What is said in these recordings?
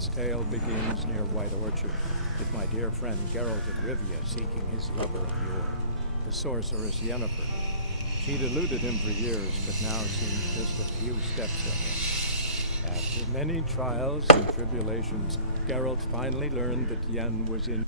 its tale begins near White Orchard, with my dear friend Geralt of Rivia seeking his lover of yore, the sorceress Yennefer. She'd eluded him for years, but now seemed just a few steps ahead. After many trials and tribulations, Geralt finally learned that Yen was in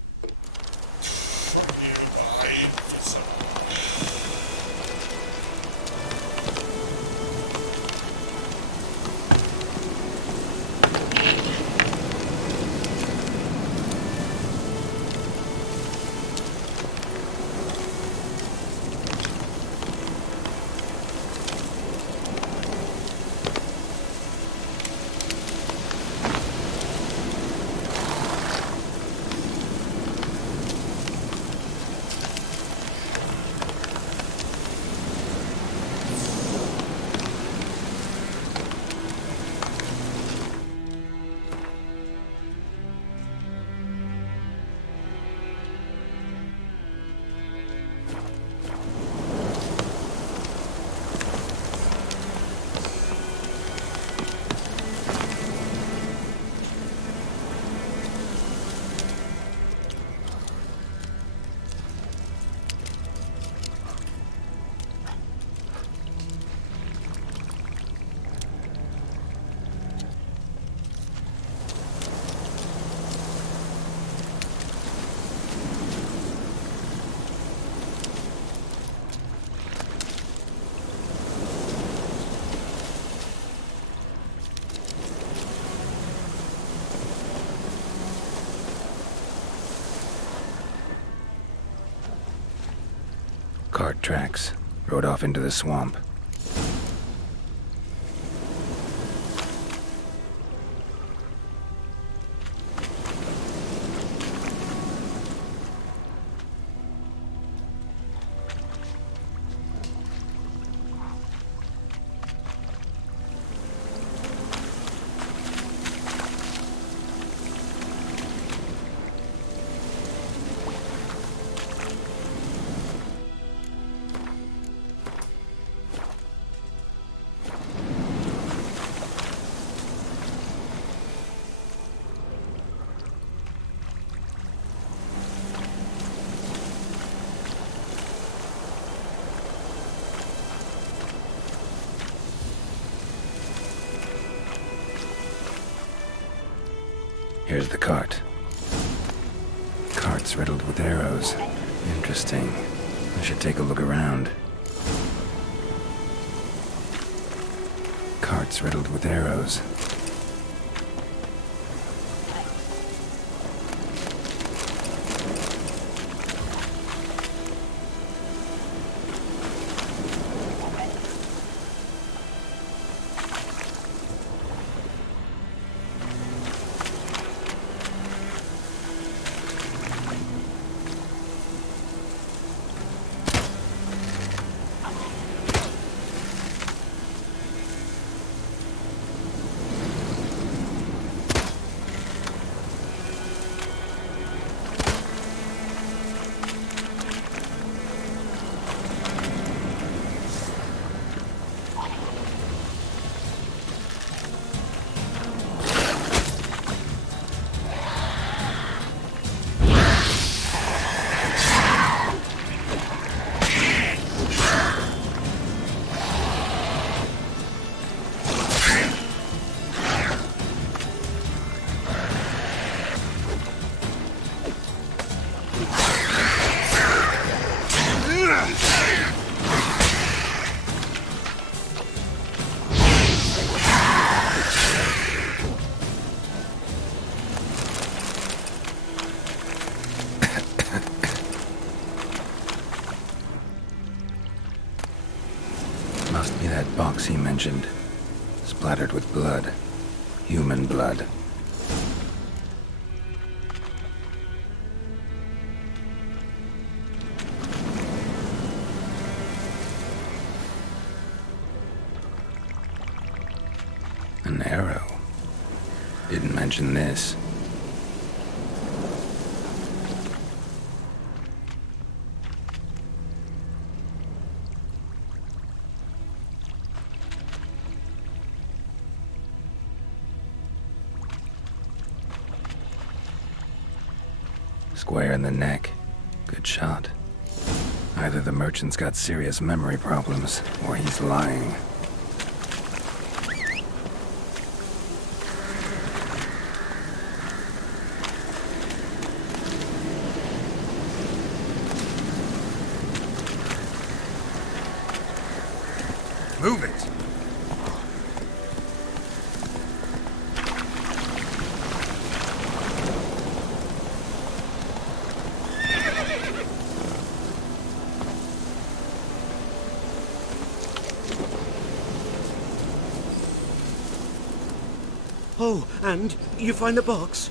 Cart tracks. Rode off into the swamp. Here's the cart. Cart's riddled with arrows. Interesting. I should take a look around. Cart's riddled with arrows. Must be that box he mentioned. Splattered with blood. Human blood. An arrow. Didn't mention this. Square in the neck. Good shot. Either the merchant's got serious memory problems, or he's lying. Move it! Oh, and you find the box?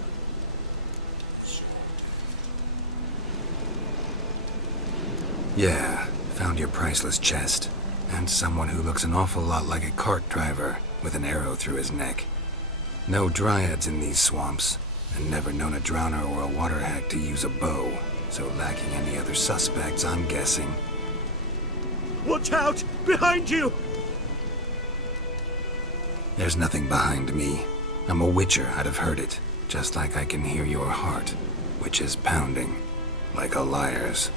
Yeah, found your priceless chest. And someone who looks an awful lot like a cart driver with an arrow through his neck. No dryads in these swamps, and never known a drowner or a water hack to use a bow. So lacking any other suspects, I'm guessing. Watch out! Behind you! There's nothing behind me. I'm a witcher, I'd have heard it. Just like I can hear your heart, which is pounding, like a liar's.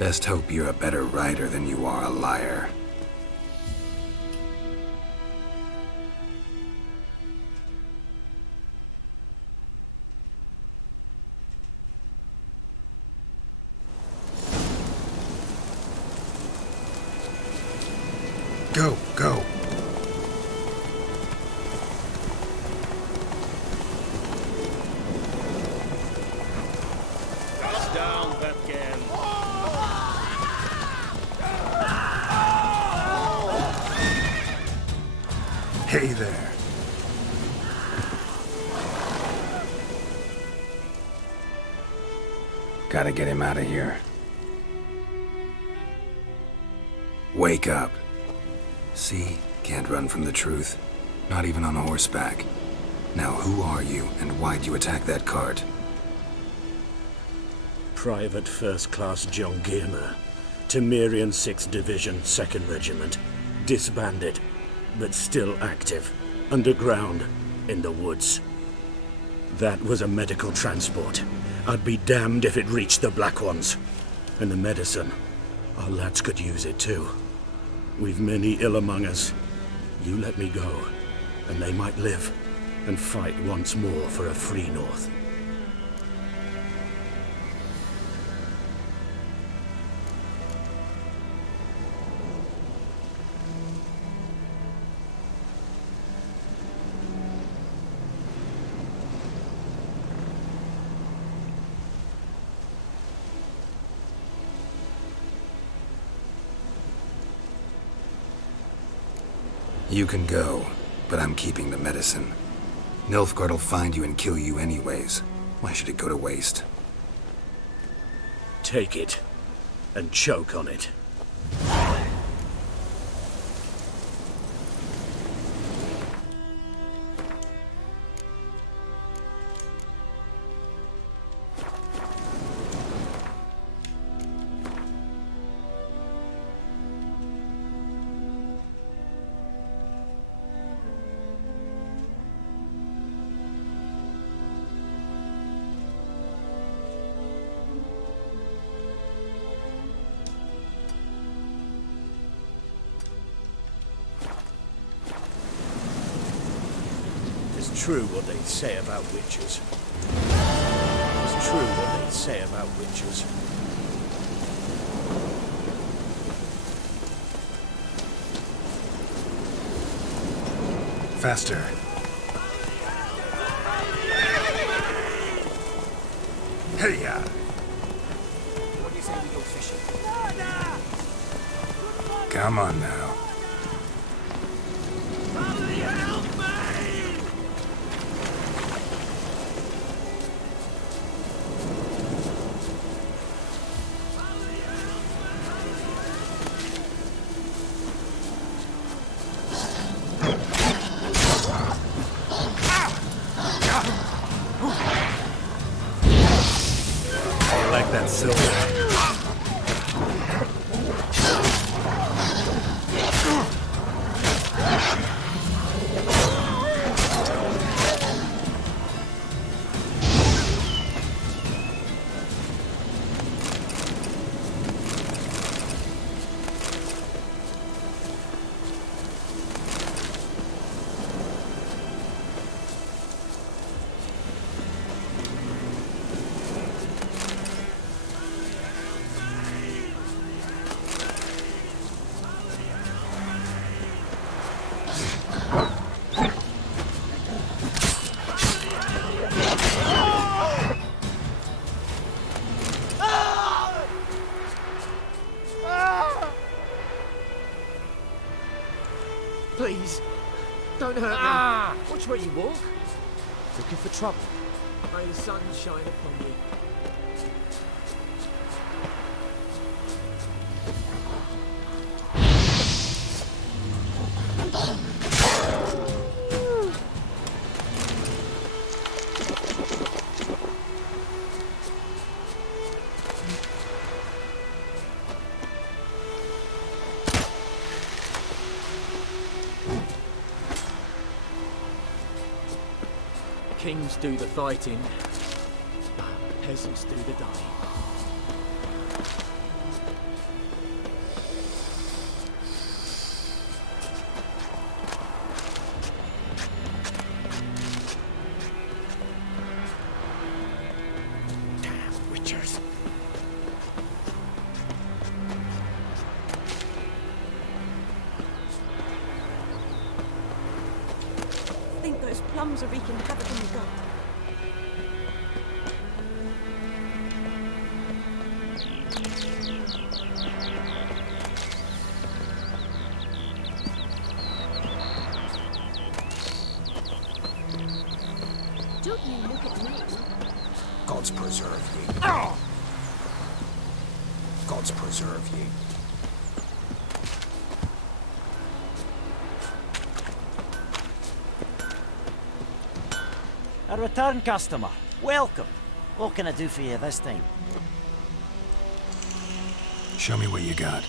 Best hope you're a better writer than you are a liar. Go, go. Down, Vepgen. Hey there. Gotta get him out of here. Wake up. See? Can't run from the truth. Not even on horseback. Now who are you, and why'd you attack that cart? Private First Class John Giermer, Temerian 6th Division, 2nd Regiment. Disbanded, but still active. Underground, in the woods. That was a medical transport. I'd be damned if it reached the Black Ones. And the medicine. Our lads could use it too. We've many ill among us. You let me go, and they might live, and fight once more for a free North. You can go, but I'm keeping the medicine. Nilfgaard will find you and kill you anyways. Why should it go to waste? Take it, and choke on it. It's true what they say about witches. It's true what they say about witches. Faster. Hey-ya! What do you say we go fishing? Come on now. I like that silver. don't hurt me. Watch where you walk. Looking for trouble. May the sun shine upon you. Kings do the fighting, peasants do the dying. Damn witchers. I think those plums are wreaking havoc in the garden. Don't you look at me. Gods preserve ye. Gods preserve ye. A return customer. Welcome. What can I do for you this time? Show me what you got.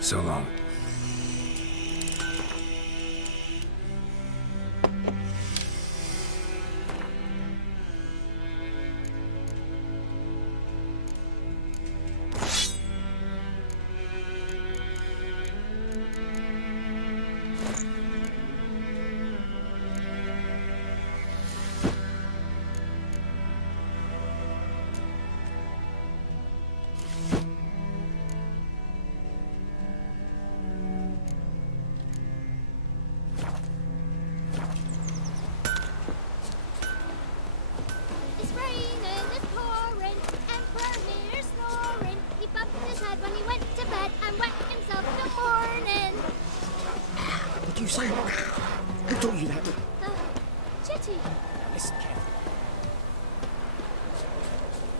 So long. It's raining, it's pouring, Emperor Lear's snoring. He bumped his head when he went to bed and whacked himself in the morning. What do you say? Who taught you that? Chitty. Now listen carefully.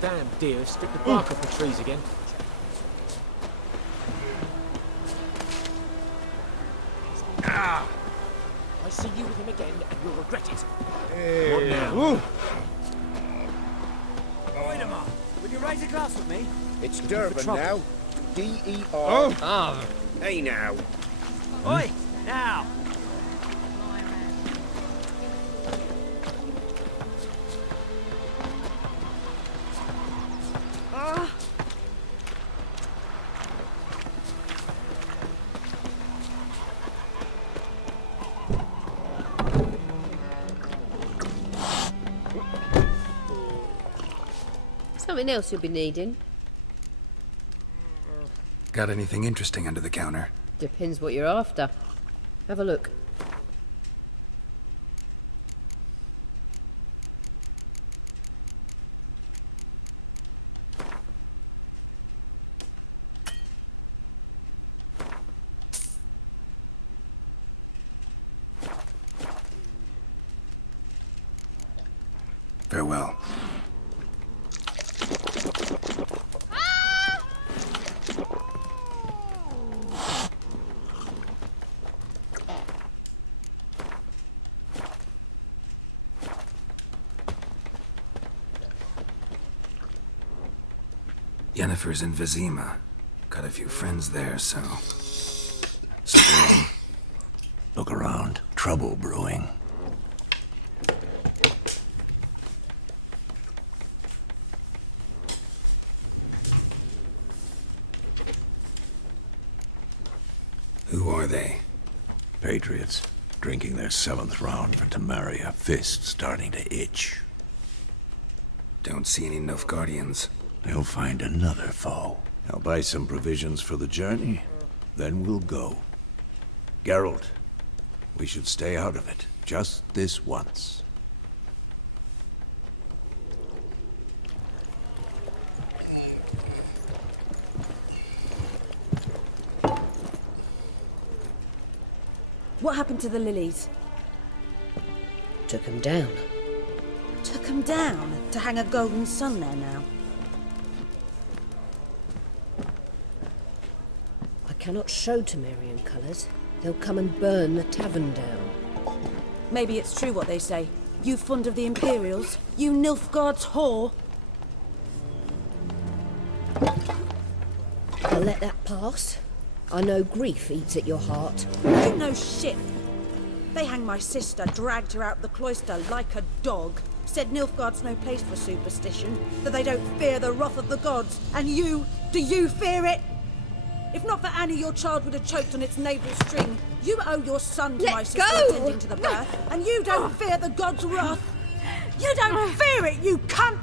Damn deer, stripped the bark off the trees again. I see you with him again and you'll regret it. What now? Wait a minute. Will you raise a glass with me? It's for Durban trouble. now. D-E-R. Ah, Hey now. Oi! Now! Something else you'll be needing. Got anything interesting under the counter? Depends what you're after. Have a look. Yennefer's in Vizima. Got a few friends there, so... Something wrong? Look around. Trouble brewing. Who are they? Patriots. Drinking their 7th round for Temeria. Fist starting to itch. Don't see any Nilfgaardians. They'll find another foe. I'll buy some provisions for the journey. Then we'll go. Geralt, we should stay out of it. Just this once. What happened to the lilies? Took him down. Took them down to hang a golden sun there now. I cannot show Temerian colours. They'll come and burn the tavern down. Maybe it's true what they say. You fond of the Imperials? You Nilfgaard's whore? I'll let that pass. I know grief eats at your heart. You know shit. They hanged my sister, dragged her out the cloister like a dog. Said Nilfgaard's no place for superstition, that they don't fear the wrath of the gods. And you, do you fear it? If not for Annie, your child would have choked on its navel string. You owe your son to my sister attending to the birth, and you don't fear the gods' wrath. You don't fear it, you cunt!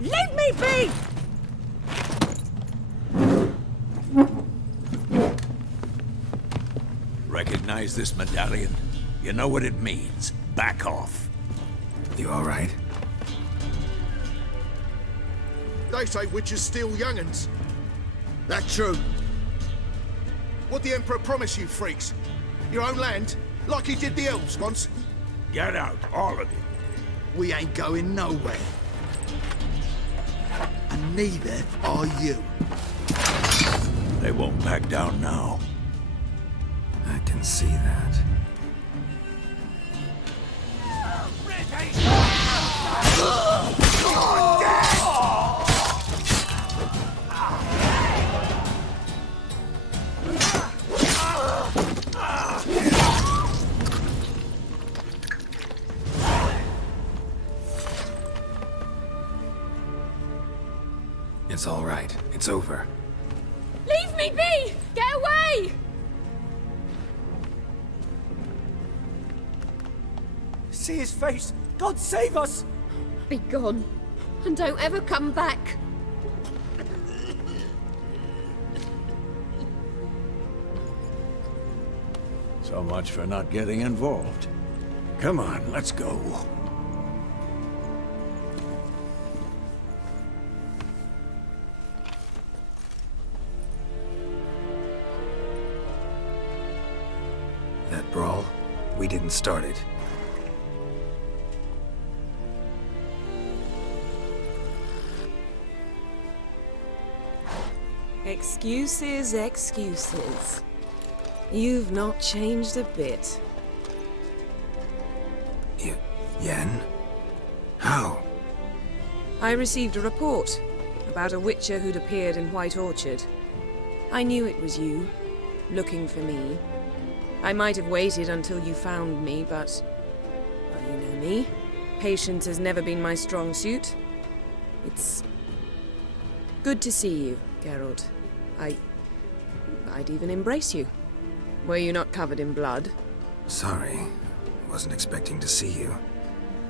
Leave me be! Recognize this medallion? You know what it means. Back off. You all right? They say witches steal young'uns. That true? What'd the Emperor promise you, freaks? Your own land? Like he did the elves once? Get out, all of you. We ain't going nowhere. And neither are you. They won't back down now. I can see that. It's all right. It's over. Leave me be! Get away! See his face! God save us! Be gone, and don't ever come back. So much for not getting involved. Come on, let's go. That brawl, we didn't start it. Excuses, excuses. You've not changed a bit. Yen? How? I received a report about a witcher who'd appeared in White Orchard. I knew it was you, looking for me. I might have waited until you found me, but... well, you know me. Patience has never been my strong suit. It's... good to see you, Geralt. I'd even embrace you. Were you not covered in blood? Sorry. Wasn't expecting to see you.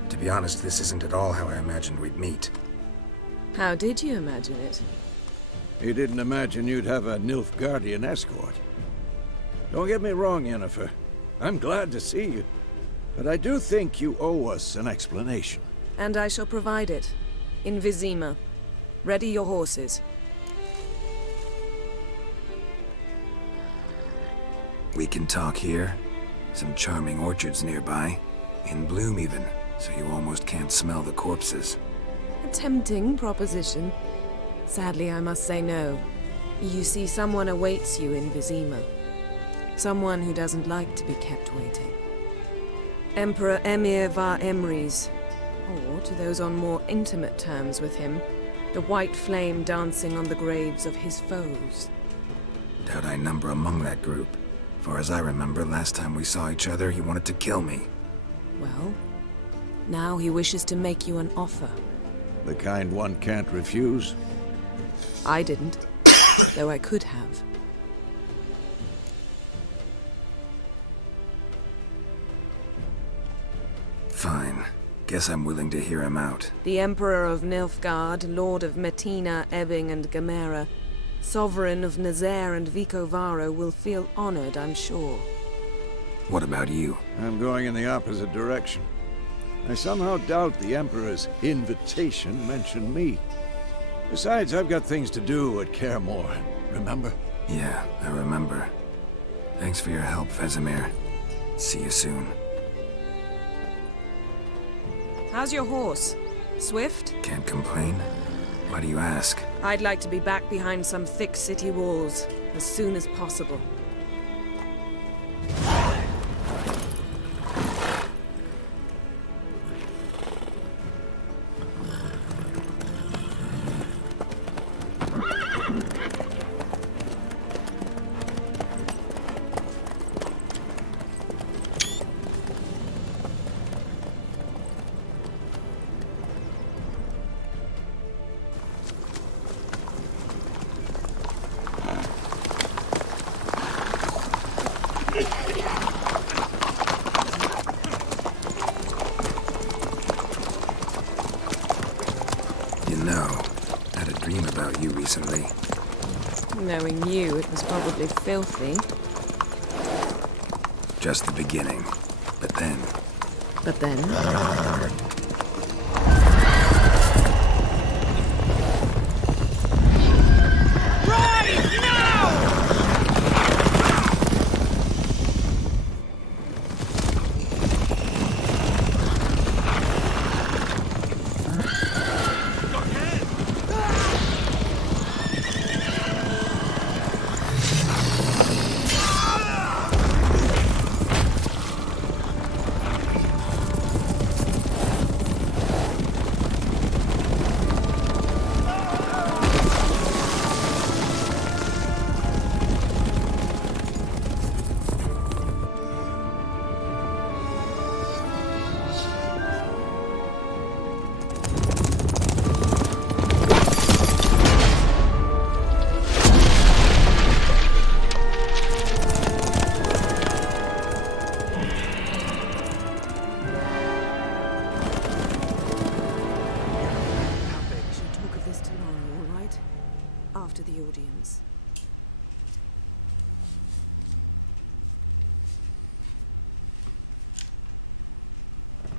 To be honest, this isn't at all how I imagined we'd meet. How did you imagine it? You didn't imagine you'd have a Nilfgaardian escort. Don't get me wrong, Yennefer. I'm glad to see you. But I do think you owe us an explanation. And I shall provide it. In Vizima. Ready your horses. We can talk here. Some charming orchards nearby. In bloom even, so you almost can't smell the corpses. A tempting proposition. Sadly, I must say no. You see, someone awaits you in Vizima. Someone who doesn't like to be kept waiting. Emperor Emhyr var Emreis or to those on more intimate terms with him, the white flame dancing on the graves of his foes. Doubt I number among that group. Far as I remember, last time we saw each other, he wanted to kill me. Well, now he wishes to make you an offer. The kind one can't refuse. I didn't, though I could have. Fine. Guess I'm willing to hear him out. The Emperor of Nilfgaard, Lord of Metina, Ebbing, and Gamera, Sovereign of Nazaire and Vicovaro will feel honored, I'm sure. What about you? I'm going in the opposite direction. I somehow doubt the Emperor's invitation mentioned me. Besides, I've got things to do at Kaer Morhen, remember? Yeah, I remember. Thanks for your help, Vesemir. See you soon. How's your horse? Swift? Can't complain. Why do you ask? I'd like to be back behind some thick city walls as soon as possible. Recently. Knowing you, it was probably filthy. Just the beginning. But then... But then?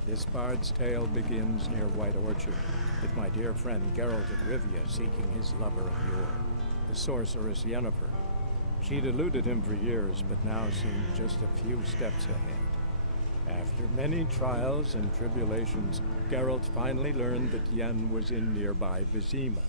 This bard's tale begins near White Orchard, with my dear friend Geralt of Rivia seeking his lover of yore, the sorceress Yennefer. She'd eluded him for years, but now seemed just a few steps ahead. After many trials and tribulations, Geralt finally learned that Yen was in nearby Vizima.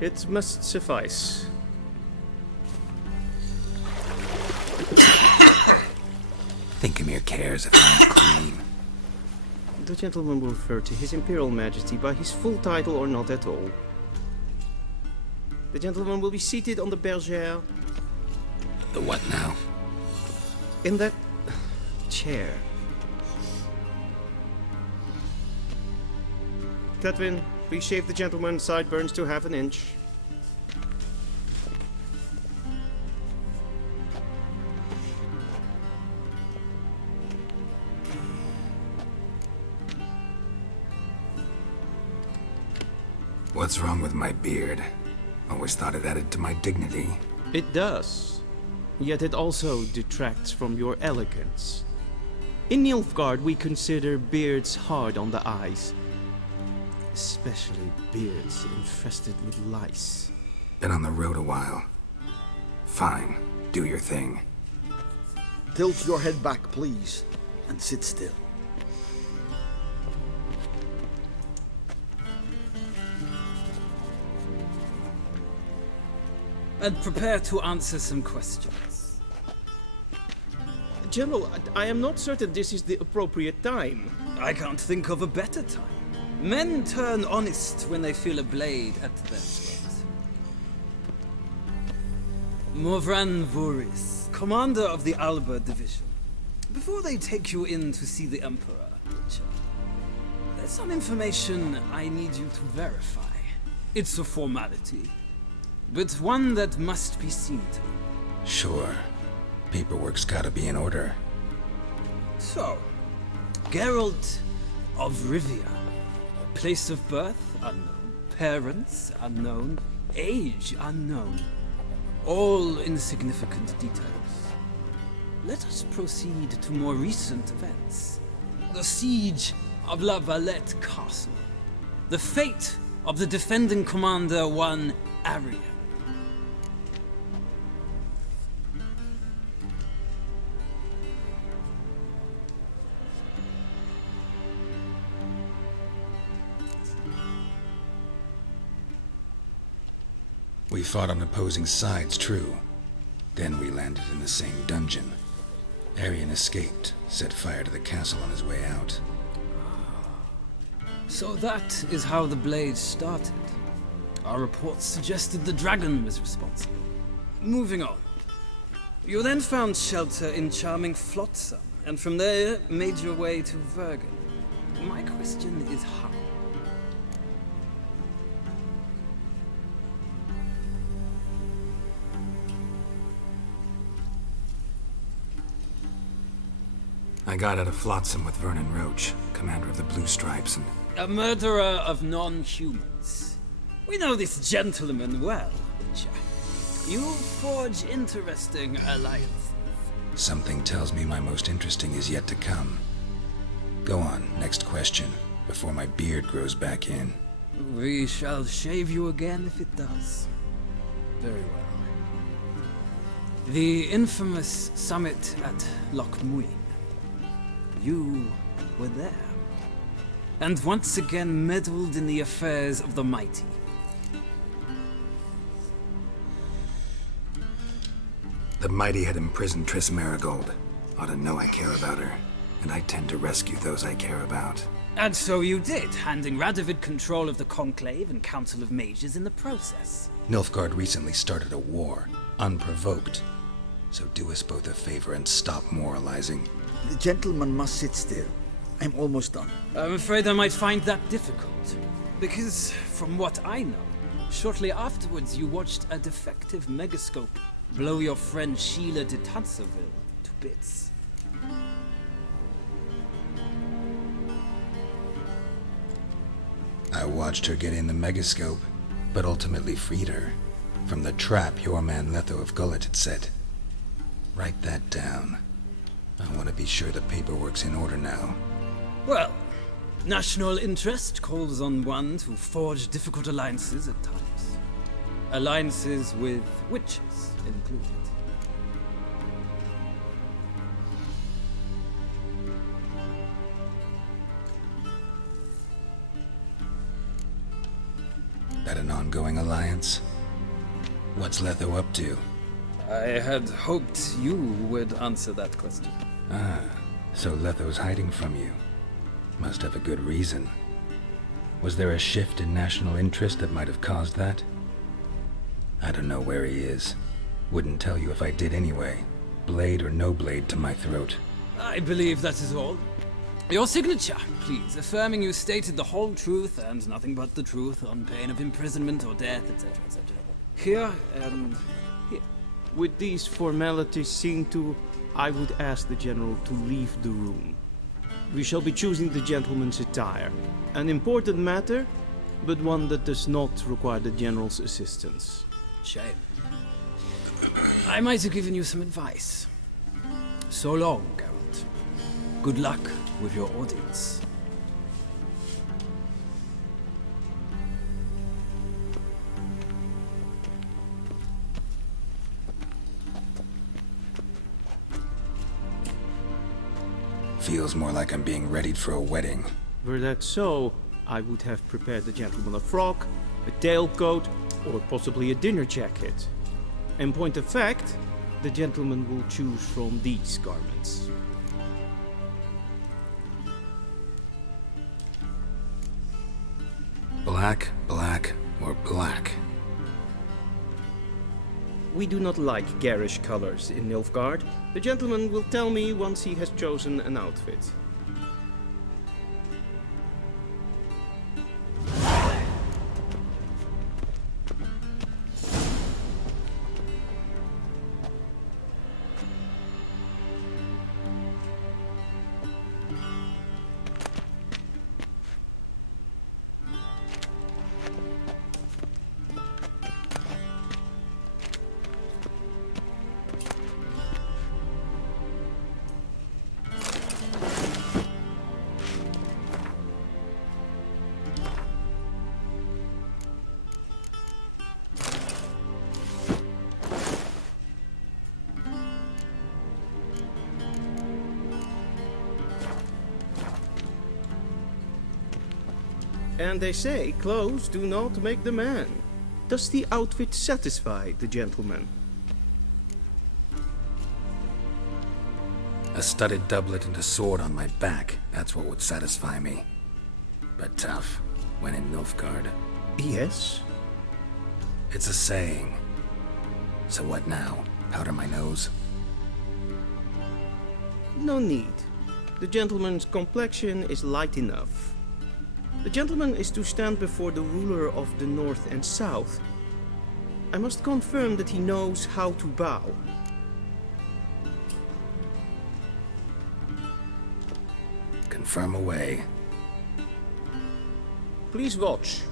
It must suffice. Thinkamir cares if I'm clean. The gentleman will refer to His Imperial Majesty by his full title or not at all. The gentleman will be seated on the bergère. The what now? In that chair. Cletwin, please shave the gentleman's sideburns to half an inch. What's wrong with my beard? Always thought it added to my dignity. It does. Yet it also detracts from your elegance. In Nilfgaard, we consider beards hard on the eyes. Especially beards infested with lice. Been on the road a while. Fine, do your thing. Tilt your head back, please, and sit still. And prepare to answer some questions. General, I am not certain this is the appropriate time. I can't think of a better time. Men turn honest when they feel a blade at their throat. Morvran Vuris, commander of the Alba Division. Before they take you in to see the Emperor, Witcher, there's some information I need you to verify. It's a formality, but one that must be seen to. Sure. Paperwork's gotta be in order. So, Geralt of Rivia. Place of birth unknown. Parents unknown. Age unknown. All insignificant details. Let us proceed to more recent events. The siege of La Valette Castle. The fate of the defending commander, one Arian. We fought on opposing sides, true. Then we landed in the same dungeon. Arian escaped, set fire to the castle on his way out. So that is how the blade started. Our reports suggested the dragon was responsible. Moving on. You then found shelter in charming Flotsam, and from there made your way to Vergen. My question is how? I got out of Flotsam with Vernon Roach, commander of the Blue Stripes, and... A murderer of non-humans. We know this gentleman well, Witcher. You forge interesting alliances. Something tells me my most interesting is yet to come. Go on, next question, before my beard grows back in. We shall shave you again if it does. Very well. The infamous summit at Loch Muin. You were there. And once again meddled in the affairs of the mighty. The mighty had imprisoned Triss Merigold. Ought to know I care about her, and I tend to rescue those I care about. And so you did, handing Radovid control of the Conclave and Council of Mages in the process. Nilfgaard recently started a war, unprovoked. So do us both a favor and stop moralizing. The gentleman must sit still. I'm almost done. I'm afraid I might find that difficult. Because, from what I know, shortly afterwards you watched a defective megascope blow your friend Sheila de Tanserville to bits. I watched her get in the megascope, but ultimately freed her from the trap your man Letho of Gullet had set. Write that down. I want to be sure the paperwork's in order now. Well, national interest calls on one to forge difficult alliances at times. Alliances with witches included. That an ongoing alliance? What's Letho up to? I had hoped you would answer that question. Ah, so Letho's hiding from you. Must have a good reason. Was there a shift in national interest that might have caused that? I don't know where he is. Wouldn't tell you if I did anyway. Blade or no blade to my throat. I believe that is all. Your signature, please, affirming you stated the whole truth and nothing but the truth on pain of imprisonment or death, etc., etc. Here and here. With these formalities seen to, I would ask the General to leave the room. We shall be choosing the gentleman's attire. An important matter, but one that does not require the General's assistance. Shame. I might have given you some advice. So long, Geralt. Good luck with your audience. Feels more like I'm being readied for a wedding. Were that so, I would have prepared the gentleman a frock, a tailcoat, or possibly a dinner jacket. In point of fact, the gentleman will choose from these garments. Black, black, or black? We do not like garish colors in Nilfgaard. The gentleman will tell me once he has chosen an outfit. And they say clothes do not make the man. Does the outfit satisfy the gentleman? A studded doublet and a sword on my back, that's what would satisfy me. But tough, when in Nilfgaard. Yes? It's a saying. So what now? Powder my nose? No need. The gentleman's complexion is light enough. The gentleman is to stand before the ruler of the North and South. I must confirm that he knows how to bow. Confirm away. Please watch.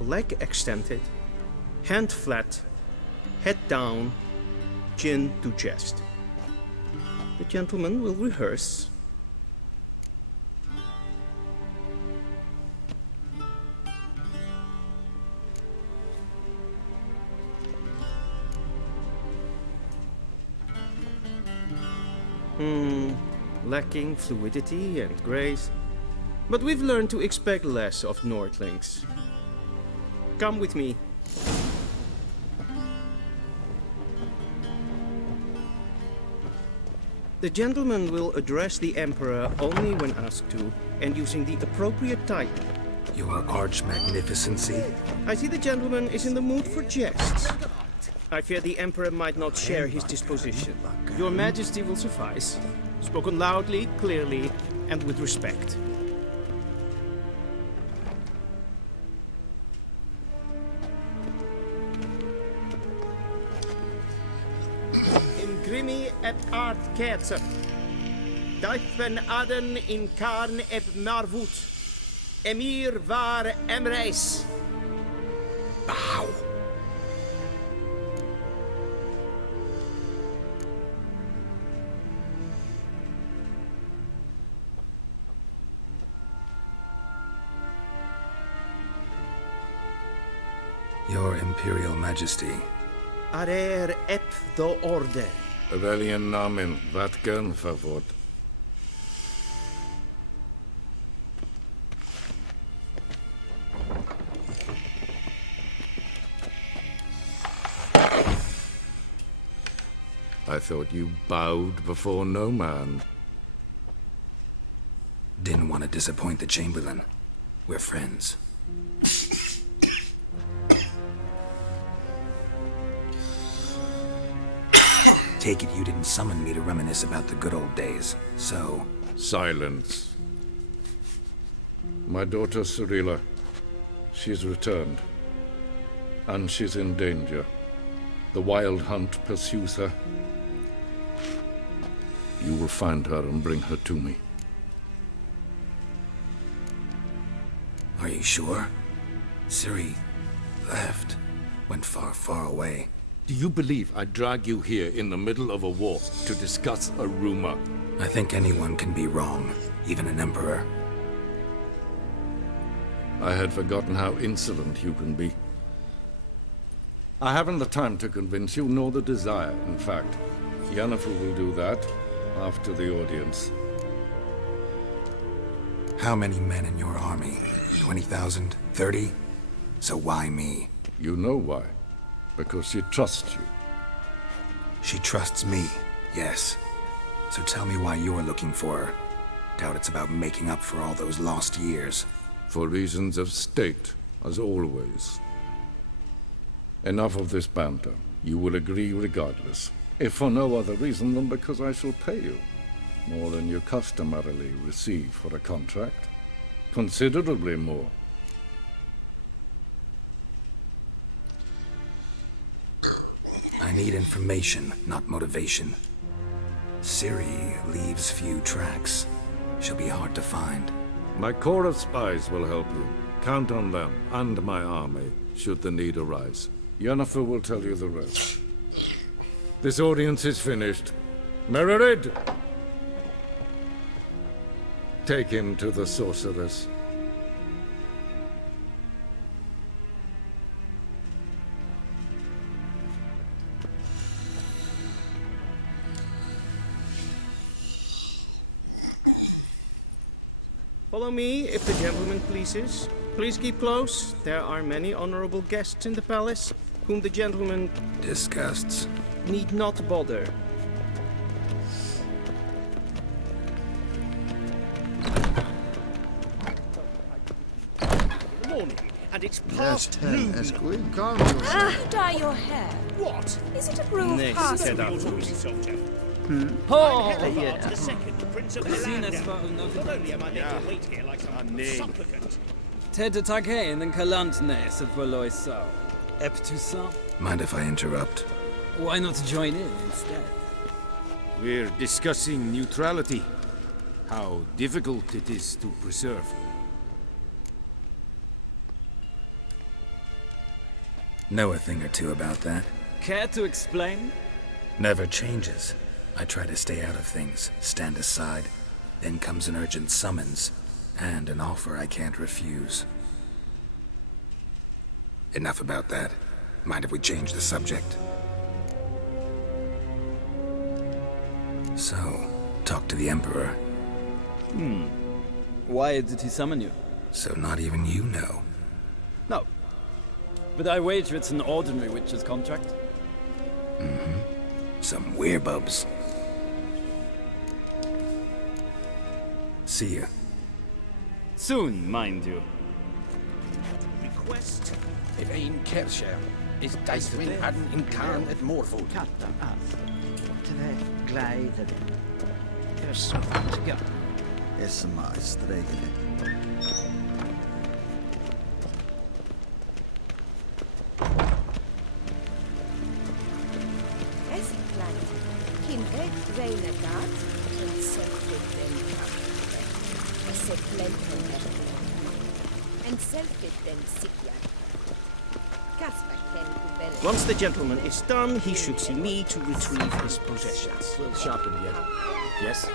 Leg extended, hand flat, head down, chin to chest. The gentleman will rehearse. Lacking fluidity and grace. But we've learned to expect less of Nordlings. Come with me. The gentleman will address the Emperor only when asked to, and using the appropriate title. Your Arch-Magnificency? I see the gentleman is in the mood for jests. I fear the Emperor might not share his disposition. Your Majesty will suffice. Spoken loudly, clearly, and with respect. In grimi et art ketzer. Duiven aden in karn eb marvut. Emir var emreis. Bow. Your Imperial Majesty. Arer ep do orde. Welchen Namen? Wat gern favor? I thought you bowed before no man. Didn't want to disappoint the Chamberlain. We're friends. Take it you didn't summon me to reminisce about the good old days, so... Silence. My daughter Cirilla, she's returned. And she's in danger. The Wild Hunt pursues her. You will find her and bring her to me. Are you sure? Ciri left. Went far, far away. Do you believe I'd drag you here in the middle of a war to discuss a rumor? I think anyone can be wrong, even an emperor. I had forgotten how insolent you can be. I haven't the time to convince you, nor the desire, in fact. Yennefer will do that after the audience. How many men in your army? 20,000? 30? So why me? You know why. Because she trusts you. She trusts me, yes. So tell me why you're looking for her. Doubt it's about making up for all those lost years. For reasons of state, as always. Enough of this banter. You will agree regardless. If for no other reason than because I shall pay you. More than you customarily receive for a contract. Considerably more. I need information, not motivation. Ciri leaves few tracks. She'll be hard to find. My corps of spies will help you. Count on them, and my army, should the need arise. Yennefer will tell you the rest. This audience is finished. Mererid! Take him to the sorceress. Follow me, if the gentleman pleases. Please keep close. There are many honorable guests in the palace, whom the gentleman disgusts. Need not bother. Morning, and it's past noon. Dye your hair. What? Is it a rule of Next, passing? head up. Oh, yeah. the second Prince of Helander. Not only am I made to wait here like some supplicant. Ted Taghain and Kalantne se Verloisau. Eptusa? Mind if I interrupt? Why not join in instead? We're discussing neutrality. How difficult it is to preserve. Know a thing or two about that? Care to explain? Never changes. I try to stay out of things, stand aside. Then comes an urgent summons, and an offer I can't refuse. Enough about that. Mind if we change the subject? So, talk to the Emperor. Why did he summon you? So not even you know. No. But I wager it's an ordinary witch's contract. Mm-hmm. Some werebubs. See ya. Soon, mind you. Request. If ein Kersher is Deiswin hadden in Khan at Morvod. Katta ass. Til det gleider det. Det er så godt. SMA stregele. Es plant. Kindred Reinegat and self-within As a plant and self-within Sikya. Once the gentleman is done, he should see me to retrieve his possessions. Sharpen the end. Yes?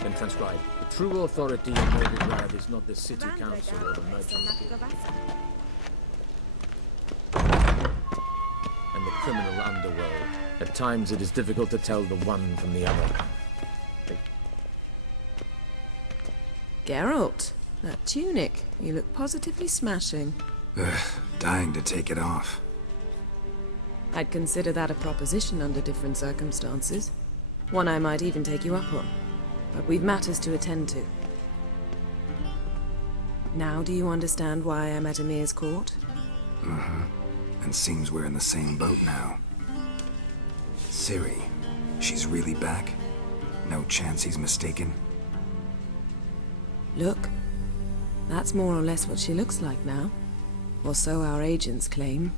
Then transcribe. The true authority in Novigrad is not the city council or the merchants. And the criminal underworld. At times it is difficult to tell the one from the other. Geralt, that tunic. You look positively smashing. Dying to take it off. I'd consider that a proposition under different circumstances. One I might even take you up on. But we've matters to attend to. Now do you understand why I'm at Emir's court? Mm-hmm. And seems we're in the same boat now. Ciri, she's really back? No chance he's mistaken? Look, that's more or less what she looks like now. Or so our agents claim.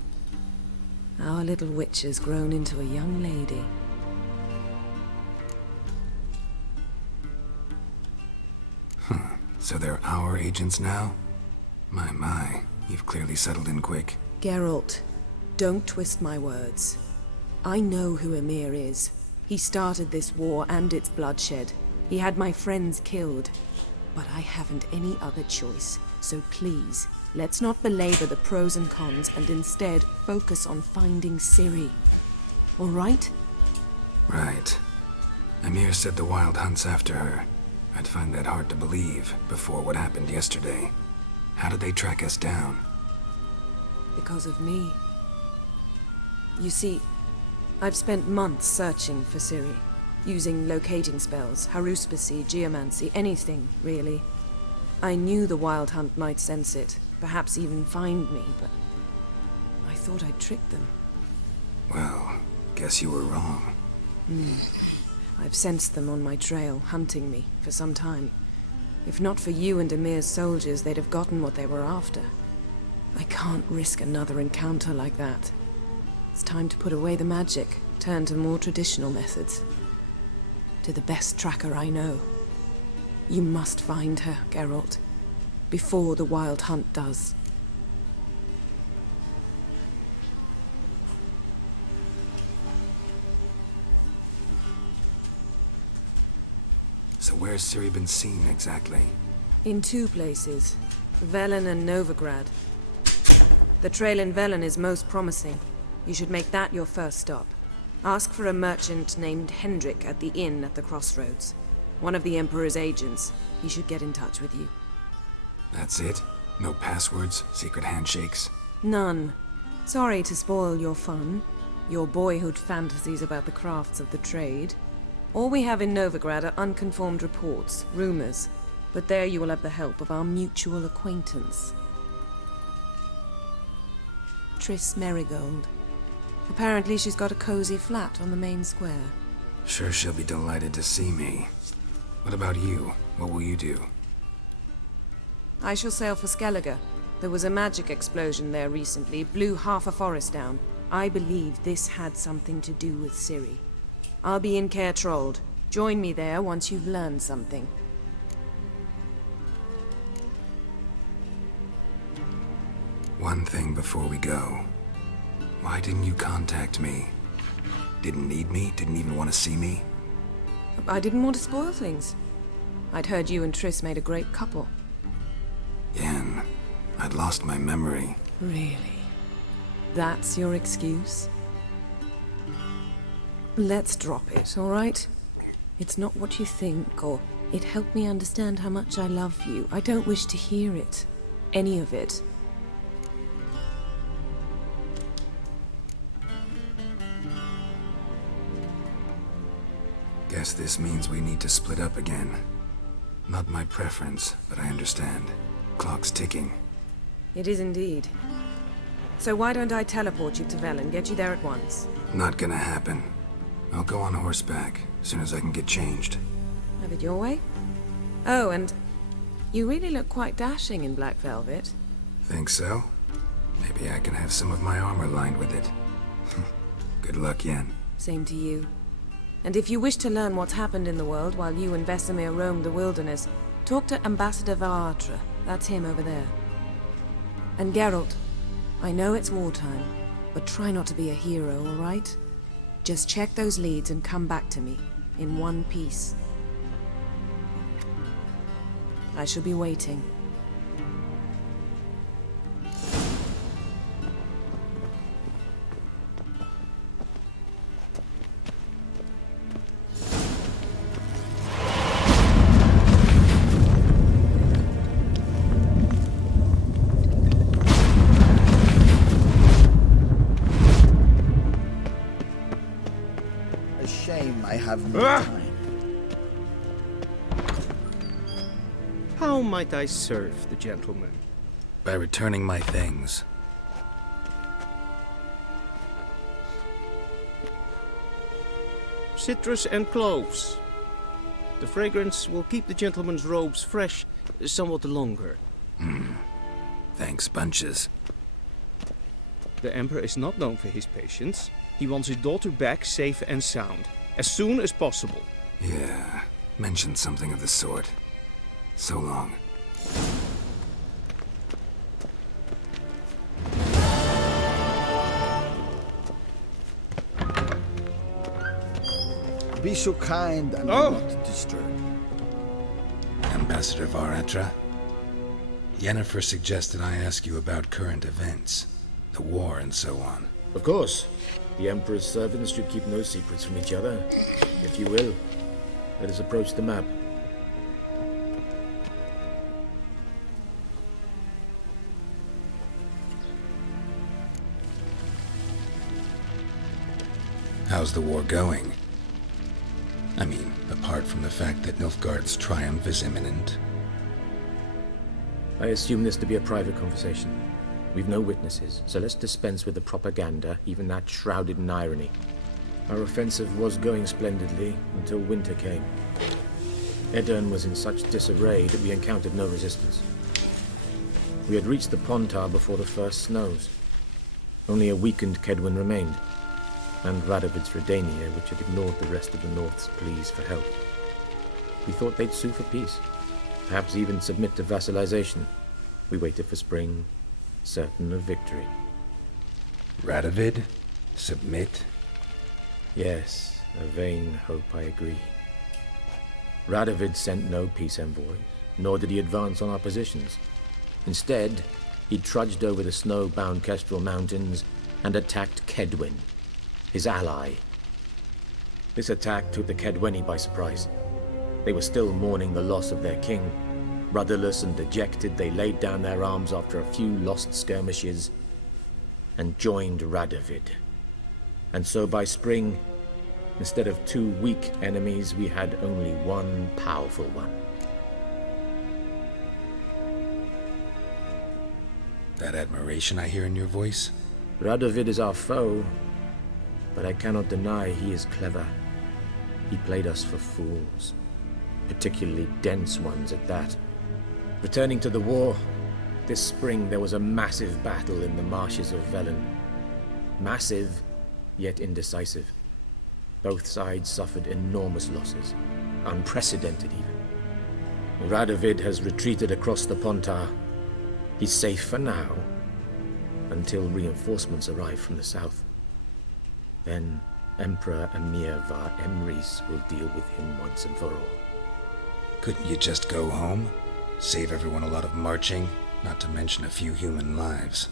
Our little witch has grown into a young lady. So they're our agents now? My, you've clearly settled in quick. Geralt, don't twist my words. I know who Emir is. He started this war and its bloodshed. He had my friends killed. But I haven't any other choice. So please, let's not belabor the pros and cons and instead focus on finding Ciri. All right? Right. Emir said the Wild Hunt's after her. I'd find that hard to believe before what happened yesterday. How did they track us down? Because of me. You see, I've spent months searching for Ciri, using locating spells, haruspicy, geomancy, anything, really. I knew the Wild Hunt might sense it, perhaps even find me, but I thought I'd tricked them. Well, guess you were wrong. I've sensed them on my trail, hunting me, for some time. If not for you and Emir's soldiers, they'd have gotten what they were after. I can't risk another encounter like that. It's time to put away the magic, turn to more traditional methods. To the best tracker I know. You must find her, Geralt, before the Wild Hunt does. So where's Ciri been seen exactly? In 2 places, Velen and Novigrad. The trail in Velen is most promising. You should make that your first stop. Ask for a merchant named Hendrik at the inn at the crossroads. One of the Emperor's agents. He should get in touch with you. That's it? No passwords? Secret handshakes? None. Sorry to spoil your fun. Your boyhood fantasies about the crafts of the trade. All we have in Novigrad are unconfirmed reports, rumors. But there you will have the help of our mutual acquaintance. Triss Merigold. Apparently she's got a cozy flat on the main square. Sure she'll be delighted to see me. What about you? What will you do? I shall sail for Skellige. There was a magic explosion there recently, blew half a forest down. I believe this had something to do with Ciri. I'll be in Caer Trolde. Join me there once you've learned something. One thing before we go. Why didn't you contact me? Didn't need me? Didn't even want to see me? I didn't want to spoil things. I'd heard you and Triss made a great couple. Yen, I'd lost my memory. Really? That's your excuse? Let's drop it, all right? It's not what you think, or it helped me understand how much I love you. I don't wish to hear it. Any of it. Guess this means we need to split up again. Not my preference, but I understand. Clock's ticking. It is indeed. So why don't I teleport you to Velen, get you there at once? Not gonna happen. I'll go on horseback, as soon as I can get changed. Have it your way? Oh, and you really look quite dashing in black velvet. Think so? Maybe I can have some of my armor lined with it. Good luck, Yen. Same to you. And if you wish to learn what's happened in the world while you and Vesemir roamed the wilderness, talk to Ambassador Varatra. That's him over there. And Geralt, I know it's wartime, but try not to be a hero, all right? Just check those leads and come back to me, in one piece. I shall be waiting. A shame I have no time. How might I serve the gentleman? By returning my things. Citrus and cloves. The fragrance will keep the gentleman's robes fresh somewhat longer. Thanks, bunches. The Emperor is not known for his patience. He wants his daughter back safe and sound, as soon as possible. Yeah, mentioned something of the sort. So long. Be so kind and do not disturb. Ambassador Varatra, Yennefer suggested I ask you about current events, the war and so on. Of course. The Emperor's servants should keep no secrets from each other. If you will, let us approach the map. How's the war going? I mean, apart from the fact that Nilfgaard's triumph is imminent. I assume this to be a private conversation. We've no witnesses, so let's dispense with the propaganda, even that shrouded in irony. Our offensive was going splendidly until winter came. Edirn was in such disarray that we encountered no resistance. We had reached the Pontar before the first snows. Only a weakened Kedwen remained, and Radovid's Redania, which had ignored the rest of the North's pleas for help. We thought they'd sue for peace, perhaps even submit to vassalization. We waited for spring, certain of victory. Radovid? Submit? Yes, a vain hope, I agree. Radovid sent no peace envoys, nor did he advance on our positions. Instead, he trudged over the snow-bound Kestrel Mountains and attacked Kedwen, his ally. This attack took the Kedweni by surprise. They were still mourning the loss of their king. Rudderless and dejected, they laid down their arms after a few lost skirmishes and joined Radovid. And so by spring, instead of 2 weak enemies, we had only one powerful one. That admiration I hear in your voice? Radovid is our foe, but I cannot deny he is clever. He played us for fools, particularly dense ones at that. Returning to the war, this spring there was a massive battle in the marshes of Velen. Massive, yet indecisive. Both sides suffered enormous losses, unprecedented even. Radovid has retreated across the Pontar. He's safe for now, until reinforcements arrive from the south. Then Emperor Emir Var Emrys will deal with him once and for all. Couldn't you just go home? Save everyone a lot of marching, not to mention a few human lives.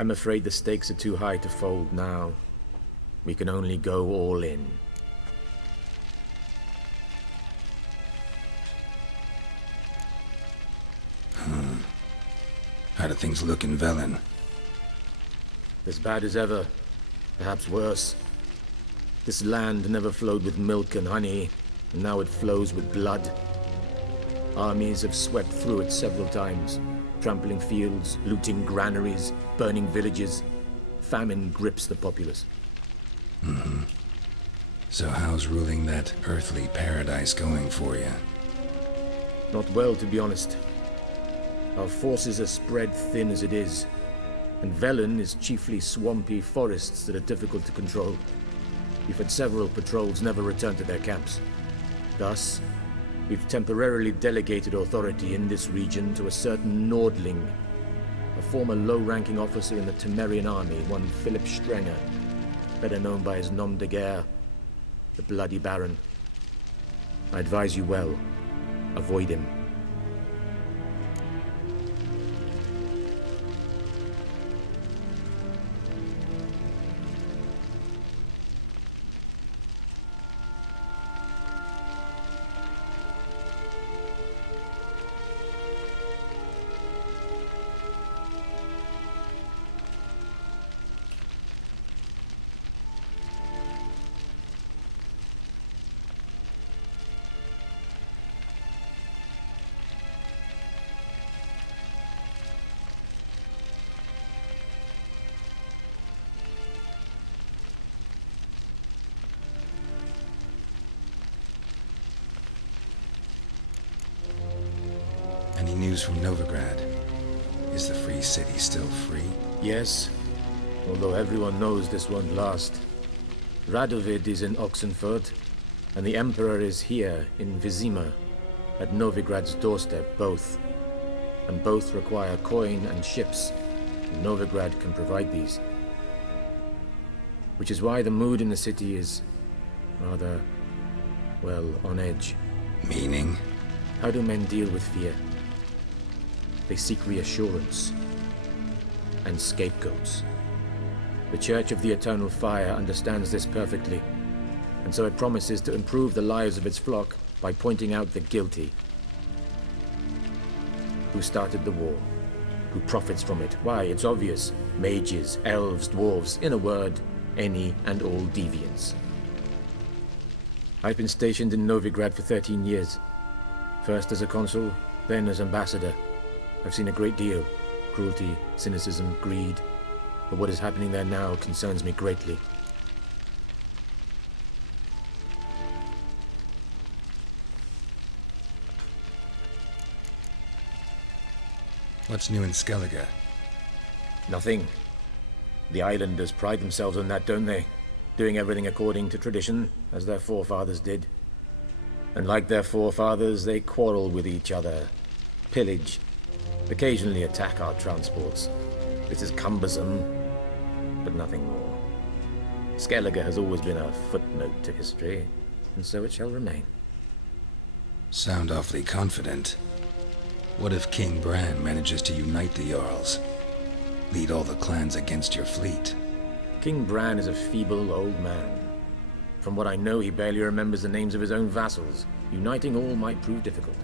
I'm afraid the stakes are too high to fold now. We can only go all in. How do things look in Velen? As bad as ever, perhaps worse. This land never flowed with milk and honey, and now it flows with blood. Armies have swept through it several times, trampling fields, looting granaries, burning villages. Famine grips the populace. So how's ruling that earthly paradise going for you? Not well, to be honest. Our forces are spread thin as it is, and Velen is chiefly swampy forests that are difficult to control. We've had several patrols never return to their camps. Thus, we've temporarily delegated authority in this region to a certain Nordling, a former low-ranking officer in the Temerian army, one Philip Strenger, better known by his nom de guerre, the Bloody Baron. I advise you well. Avoid him. Any news from Novigrad? Is the Free City still free? Yes, although everyone knows this won't last. Radovid is in Oxenfurt, and the Emperor is here in Vizima, at Novigrad's doorstep, both. And both require coin and ships, and Novigrad can provide these. Which is why the mood in the city is rather, well, on edge. Meaning? How do men deal with fear? They seek reassurance and scapegoats. The Church of the Eternal Fire understands this perfectly, and so it promises to improve the lives of its flock by pointing out the guilty. Who started the war? Who profits from it? Why, it's obvious. Mages, elves, dwarves, in a word, any and all deviants. I've been stationed in Novigrad for 13 years. First as a consul, then as ambassador. I've seen a great deal. Cruelty, cynicism, greed. But what is happening there now concerns me greatly. What's new in Skellige? Nothing. The islanders pride themselves on that, don't they? Doing everything according to tradition, as their forefathers did. And like their forefathers, they quarrel with each other, pillage, occasionally attack our transports. This is cumbersome, but nothing more. Skellige has always been a footnote to history, and so it shall remain. Sound awfully confident. What if King Bran manages to unite the Jarls? Lead all the clans against your fleet? King Bran is a feeble old man. From what I know, he barely remembers the names of his own vassals. Uniting all might prove difficult.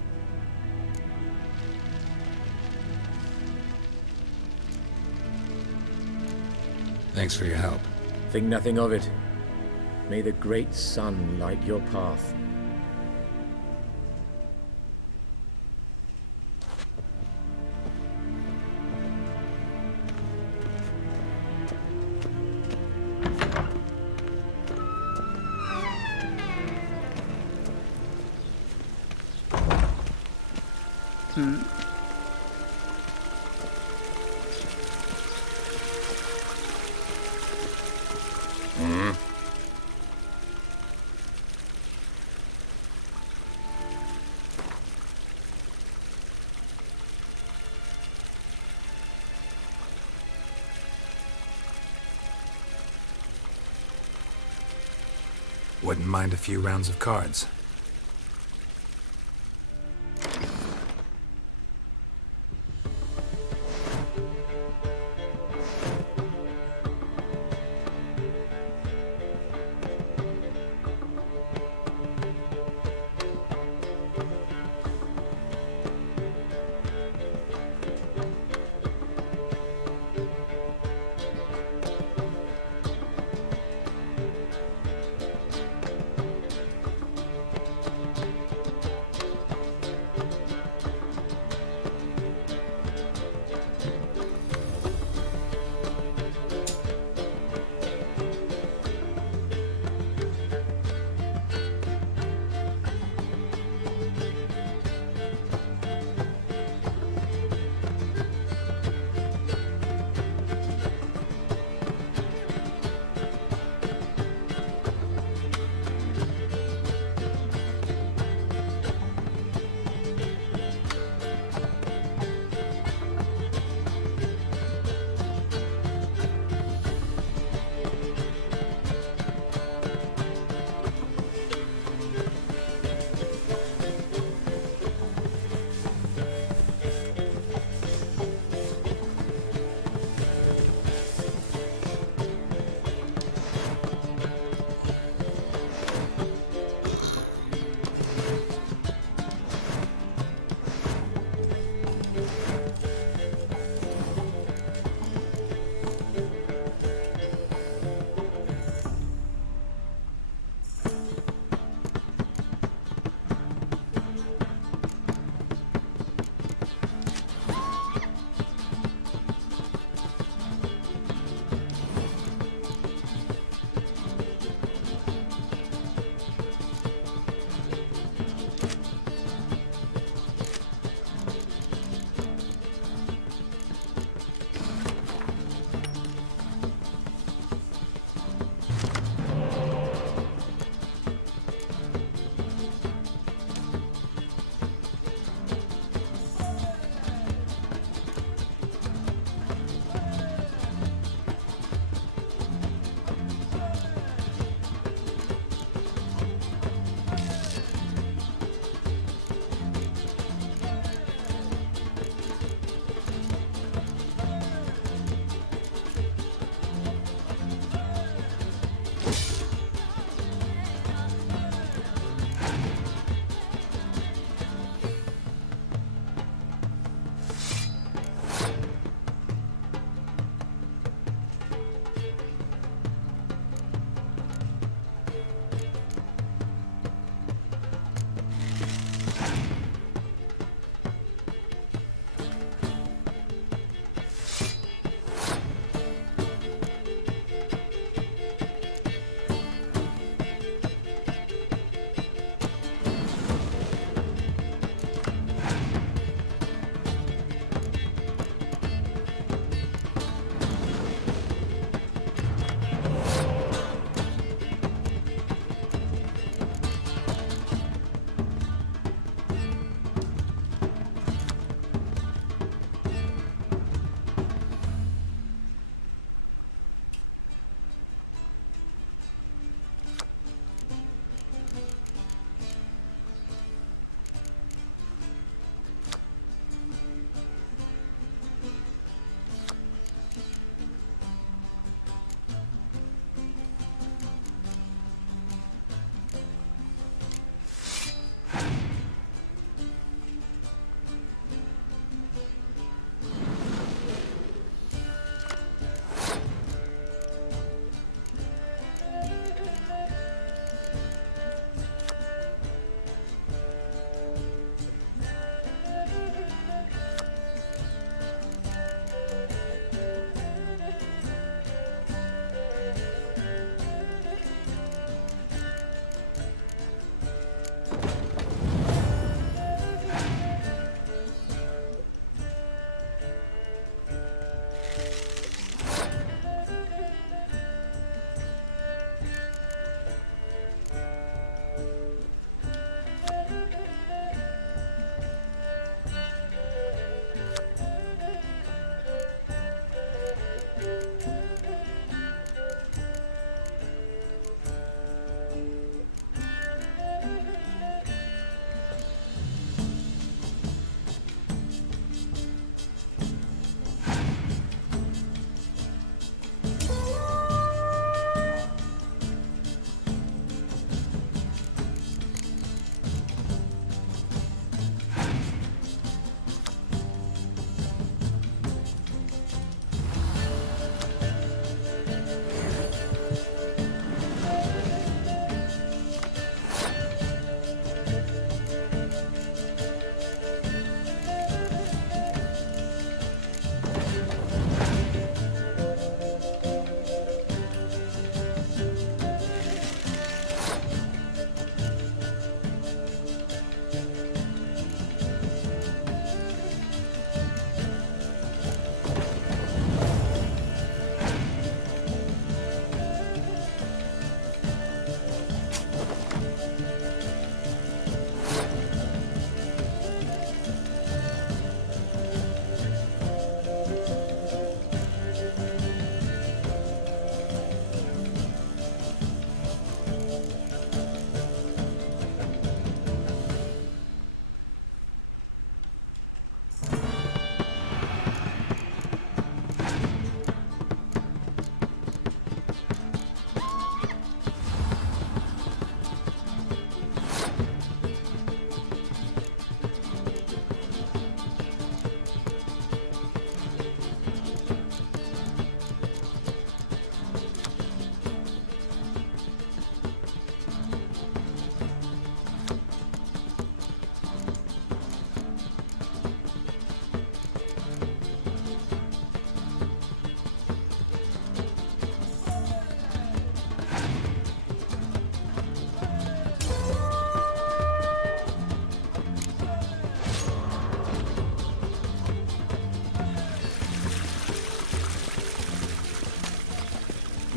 Thanks for your help. Think nothing of it. May the great sun light your path. Wouldn't mind a few rounds of cards.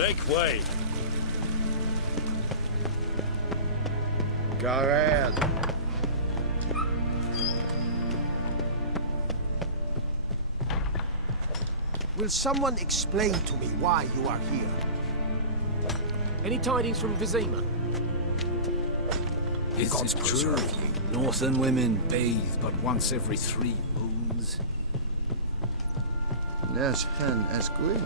Make way! Go ahead. Will someone explain to me why you are here? Any tidings from Vizima? Is it true? Northern women bathe but once every 3 moons. Nes hen esquil.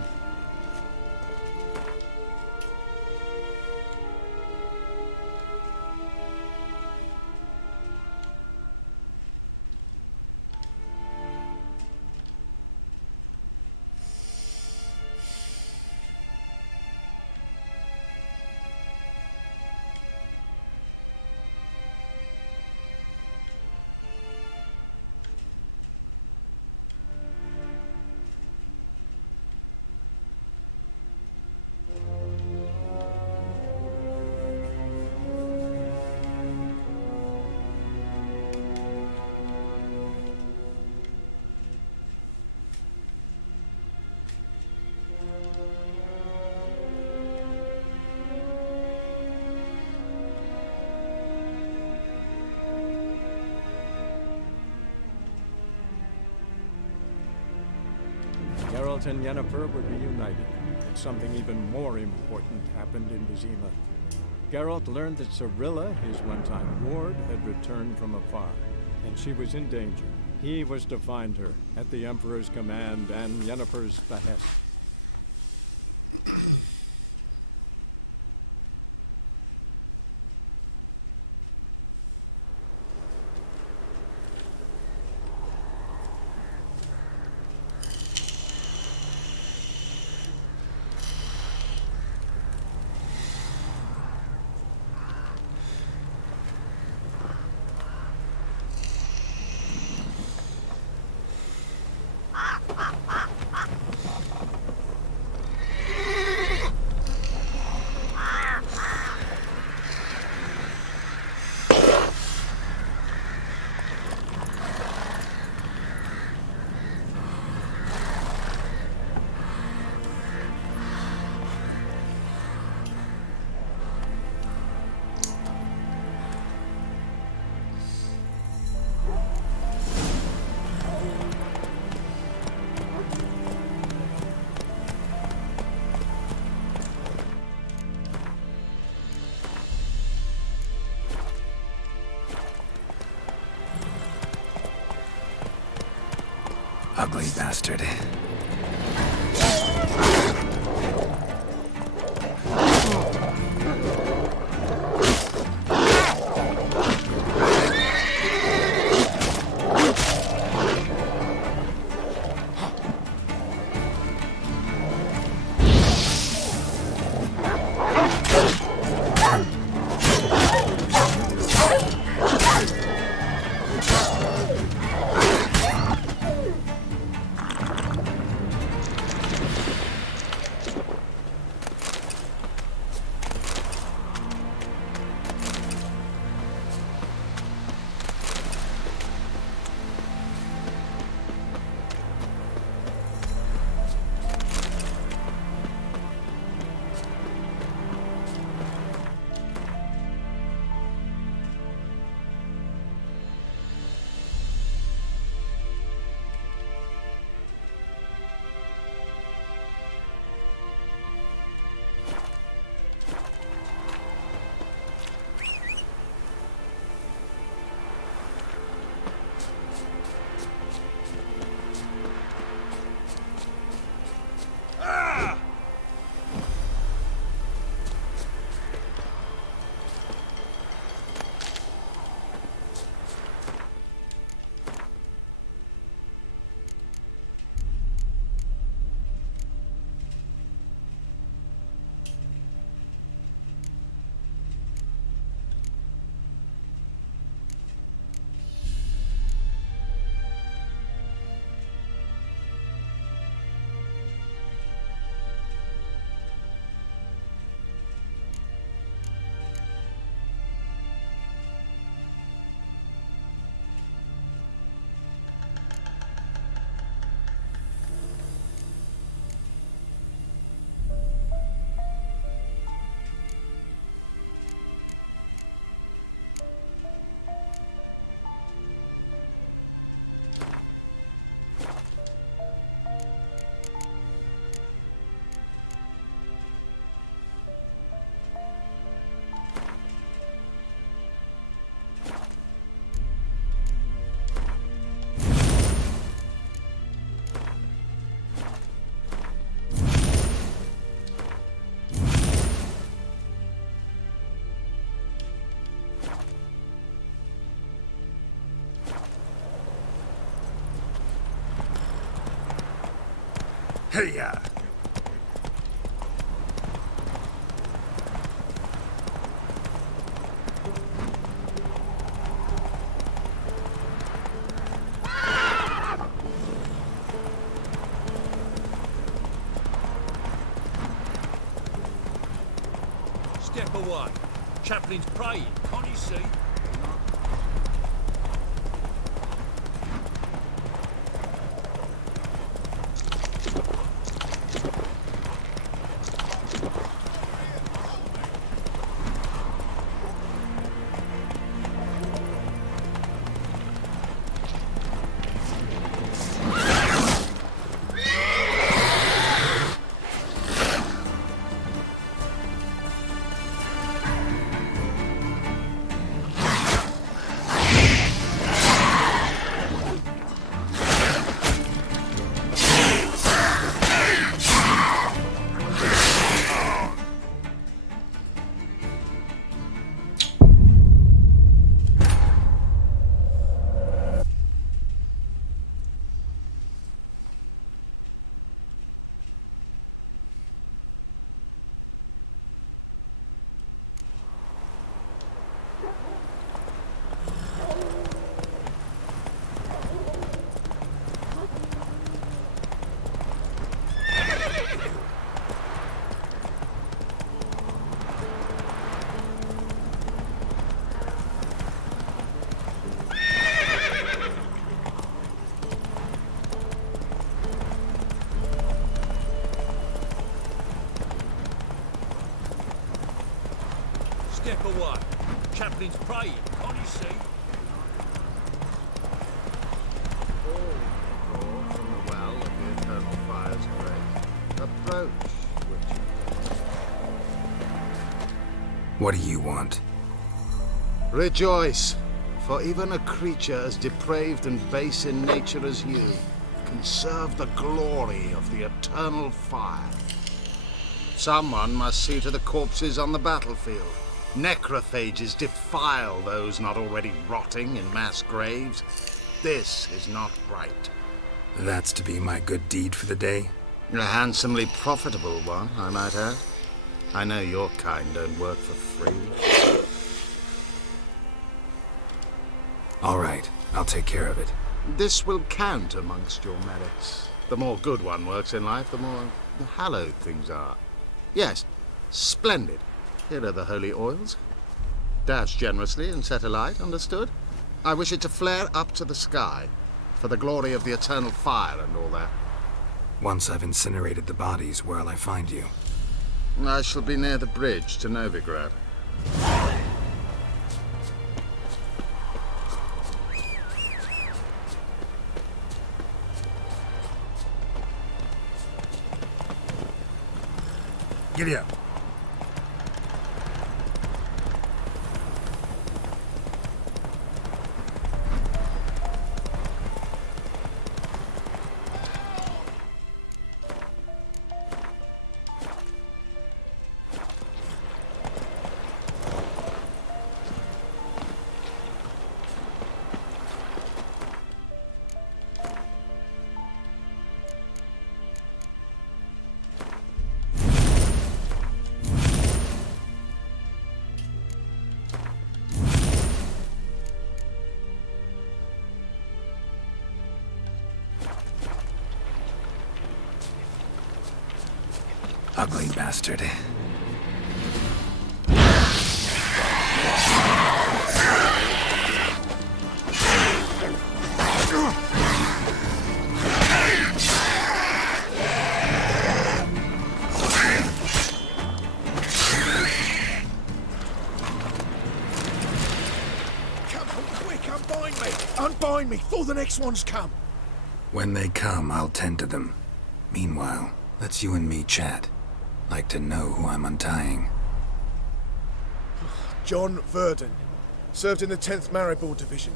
Geralt and Yennefer were reunited, but something even more important happened in Vizima. Geralt learned that Cirilla, his one-time ward, had returned from afar, and she was in danger. He was to find her, at the Emperor's command and Yennefer's behest. Ugly bastard. Hey-ya! Step away. Chaplain's praying, can't you see? Step away. Chaplain's praying, can't you see? From the well of the eternal fire's grave. Approach, Witcher. What do you want? Rejoice, for even a creature as depraved and base in nature as you can serve the glory of the eternal fire. Someone must see to the corpses on the battlefield. Necrophages defile those not already rotting in mass graves. This is not right. That's to be my good deed for the day? A handsomely profitable one, I might add. I know your kind don't work for free. All right, I'll take care of it. This will count amongst your merits. The more good one works in life, the more hallowed things are. Yes, splendid. Here are the holy oils. Dash generously and set alight, understood? I wish it to flare up to the sky, for the glory of the eternal fire and all that. Once I've incinerated the bodies, where'll I find you? I shall be near the bridge to Novigrad. Giddy up. Ugly bastard. Unbind me before the next ones come. When they come, I'll tend to them. Meanwhile, let's you and me chat. Like to know who I'm untying. John Verdon. Served in the 10th Maribor Division.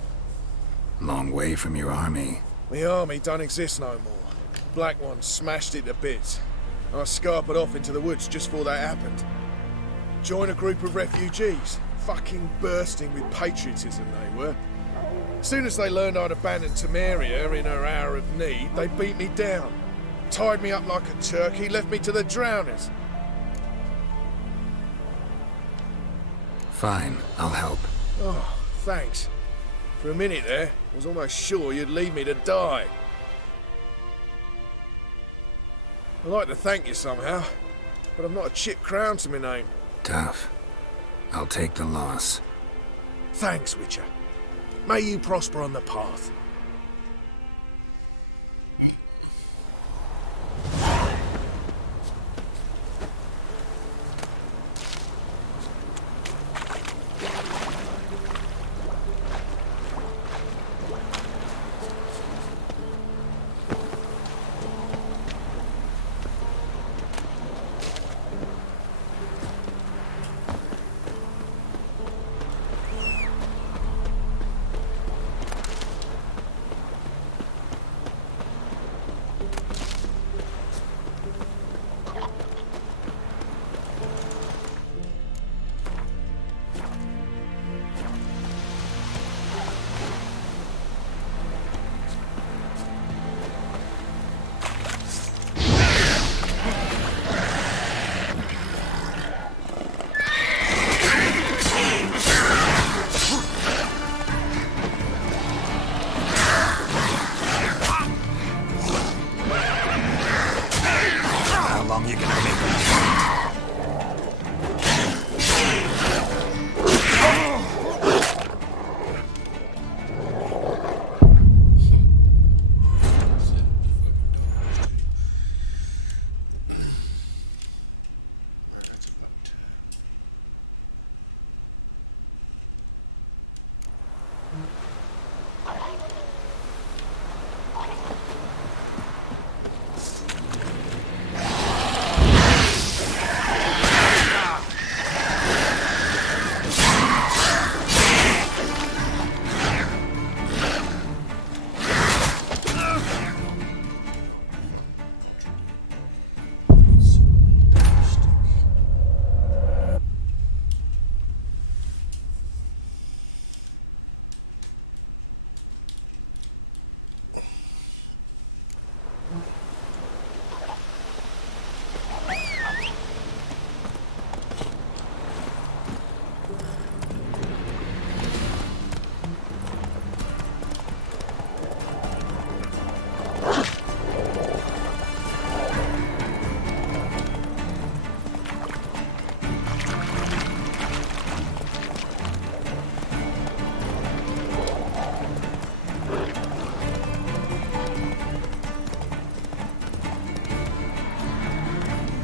Long way from your army. The army don't exist no more. Black Ones smashed it to bits. I scarpered off into the woods just before that happened. Joined a group of refugees. Fucking bursting with patriotism they were. As soon as they learned I'd abandoned Temeria in her hour of need, they beat me down. tied me up like a turkey, left me to the drowners. Fine, I'll help. Oh, thanks. For a minute there, I was almost sure you'd leave me to die. I'd like to thank you somehow, but I've not a chip crown to my name. Tough. I'll take the loss. Thanks, Witcher. May you prosper on the path.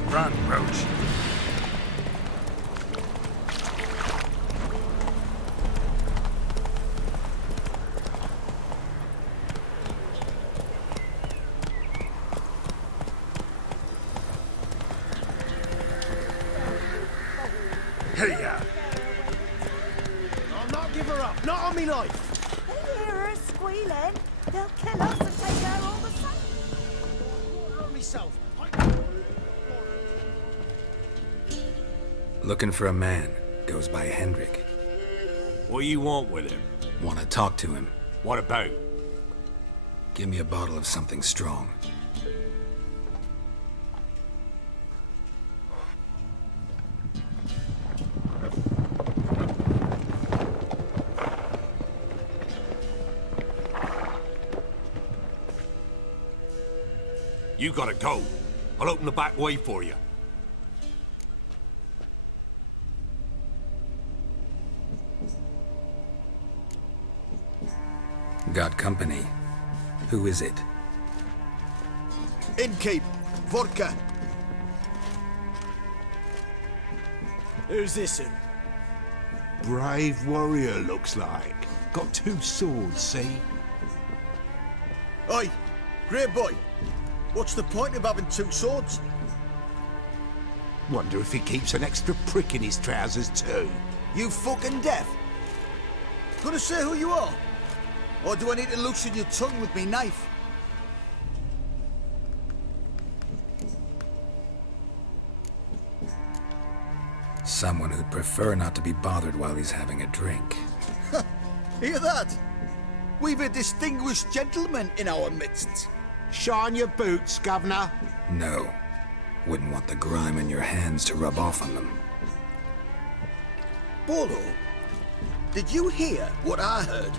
Run, Roach. Hey-ya! I'll not give her up, not on me life! They hear her squealing. They'll kill us and take her all the same. On myself. Looking for a man. Goes by Hendrik. What you want with him? Want to talk to him. What about? Give me a bottle of something strong. You gotta go. I'll open the back way for you. Got company. Who is it? Innkeep, vodka. Who's this in? Brave warrior, looks like. Got 2 swords, see? Oi, great boy. What's the point of having 2 swords? Wonder if he keeps an extra prick in his trousers too. You fucking deaf? Gonna say who you are? Or do I need to loosen your tongue with me knife? Someone who'd prefer not to be bothered while he's having a drink. Hear that? We've a distinguished gentleman in our midst. Shine your boots, Governor. No. Wouldn't want the grime in your hands to rub off on them. Bolo, did you hear what I heard?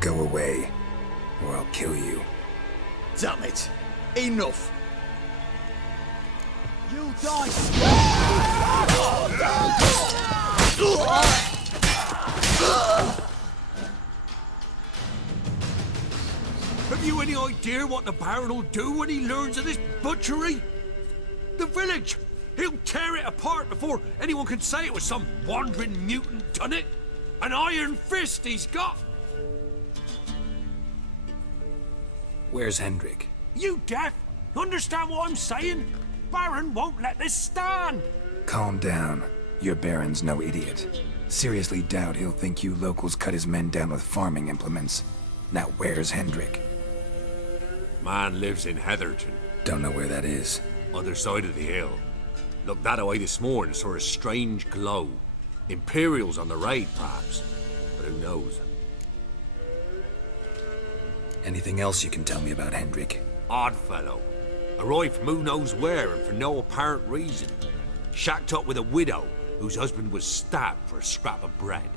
Go away, or I'll kill you. Damn it. Enough. You die. Have you any idea what the Baron will do when he learns of this butchery? The village! He'll tear it apart before anyone can say it was some wandering mutant done it. An iron fist he's got! Where's Hendrik? You deaf? Understand what I'm saying? Baron won't let this stand! Calm down. Your Baron's no idiot. Seriously doubt he'll think you locals cut his men down with farming implements. Now where's Hendrik? Man lives in Heatherton. Don't know where that is. Other side of the hill. Looked that away this morning, saw a strange glow. Imperials on the raid, perhaps. But who knows? Anything else you can tell me about Hendrik? Odd fellow. Arrived from who knows where and for no apparent reason. Shacked up with a widow whose husband was stabbed for a scrap of bread.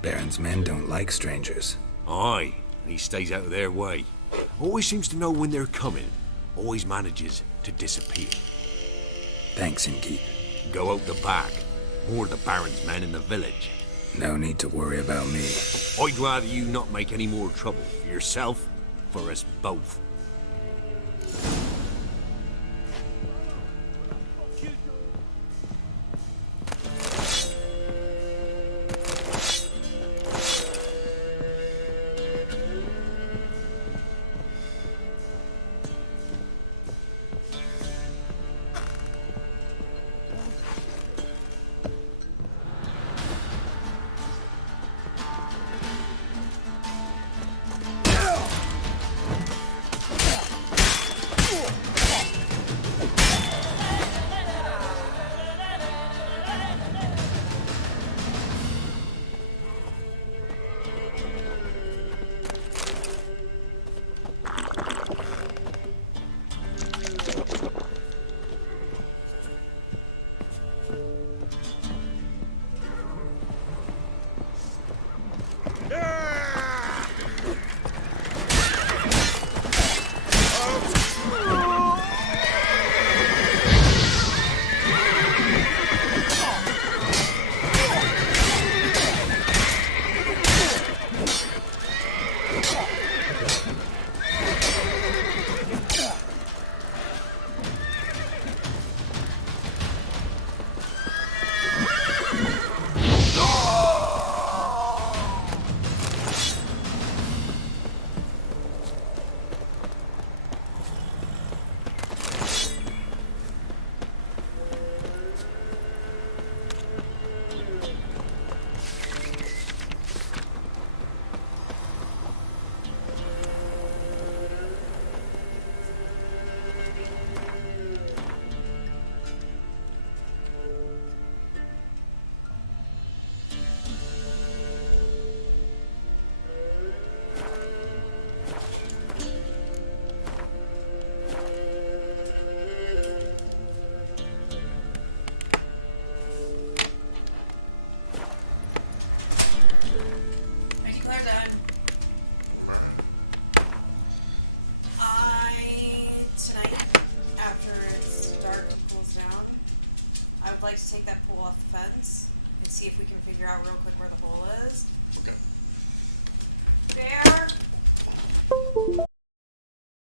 Baron's men don't like strangers. Aye, and he stays out of their way. Always seems to know when they're coming. Always manages to disappear. Thanks, Innkeep. Go out the back. More of the Baron's men in the village. No need to worry about me. I'd rather you not make any more trouble for yourself, for us both. like to take that pole off the fence and see if we can figure out real quick where the